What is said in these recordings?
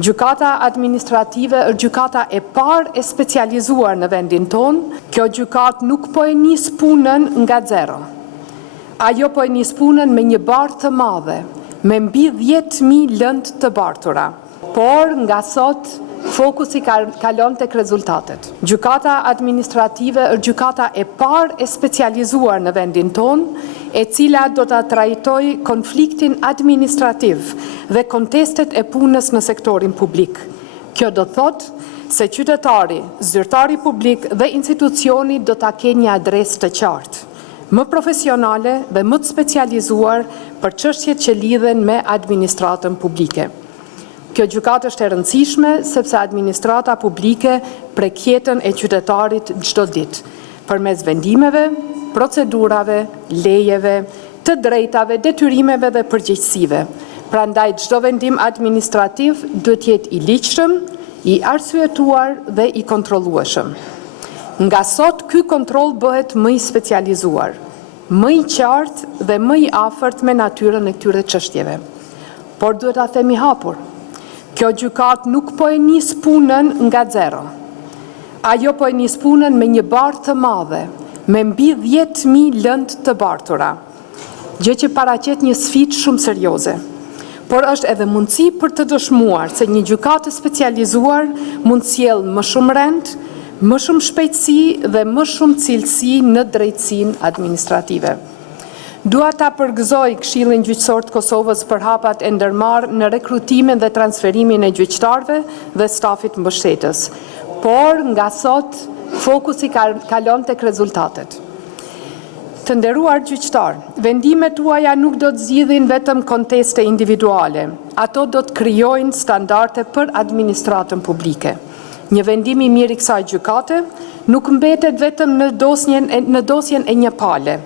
Gjykata administrative është gjykata e parë e specializuar në vendin tonë. Kjo gjykatë nuk po e nis punën nga zero. Ajo po e nis punën me një barë të madhe, me mbi 10.000 lëndë të bartura. Por nga sot fokusi kalon tek rezultatet. Gjykata administrative është gjykata e parë e specializuar në vendin tonë, e cila do ta trajtojë konfliktin administrativ dhe kontestet e punës në sektorin publik. Kjo do thotë se qytetari, zyrtari publik dhe institucioni do ta kenë një adresë të qartë, më profesionale dhe më të specializuar për çështjet që lidhen me administratën publike. Kjo gjykatë është e rëndësishme sepse administrata publike prek jetën e qytetarit çdo ditë, përmes vendimeve, procedurave, lejeve, të drejtave, detyrimeve dhe përgjegjësive. Prandaj çdo vendim administrativ duhet të jetë i ligjshëm, i arsyetuar dhe i kontrollueshëm. Nga sot ky kontroll bëhet më i specializuar, më i qartë dhe më i afërt me natyrën e këtyre çështjeve. Por duhet ta themi hapur. Kjo gjykatë nuk po e nis punën nga zero. Ajo po e nis punën me një barë të madhe, me mbi 10.000 lëndë të bartura, gjë që paraqet një sfidë shumë serioze. Por është edhe mundësi për të dëshmuar se një gjykatë specializuar mund sjellë më shumë rend, më shumë shpejtësi dhe më shumë cilësi në drejtësinë administrative. Dua ta përgëzoj Këshillin Gjyqësor të Kosovës për hapat e ndërmarrë në rekrutimin dhe transferimin e gjyqtarëve dhe stafit mbështetës. Por nga sot fokusi kalon tek rezultatet. Të nderuar gjyqtar, vendimet tuaja nuk do të zgjidhin vetëm konteste individuale, ato do të krijojnë standarde për administratën publike. Një vendim i mirë i kësaj gjykate nuk mbetet vetëm në dosjen e një pale,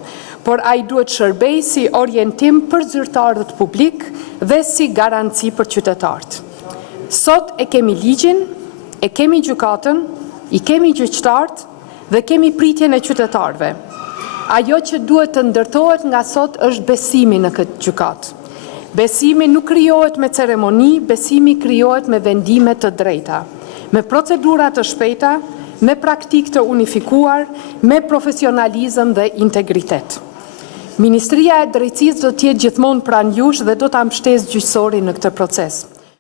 por ai duhet shërbej si orientim për zyrtarët publik dhe si garanci për qytetarët. Sot e kemi ligjin, e kemi gjykatën, i kemi gjyqtarët dhe kemi pritjen e qytetarëve. Ajo që duhet të ndërtohet nga sot është besimi në këtë gjykatë. Besimi nuk krijohet me ceremoni, besimi krijohet me vendime të drejta, me procedura të shpejta, me praktikë të unifikuar, me profesionalizëm dhe integritet. Ministria e Drejtësisë do të jetë gjithmonë pranë jush dhe do ta mbështesë gjyqësorin në këtë proces.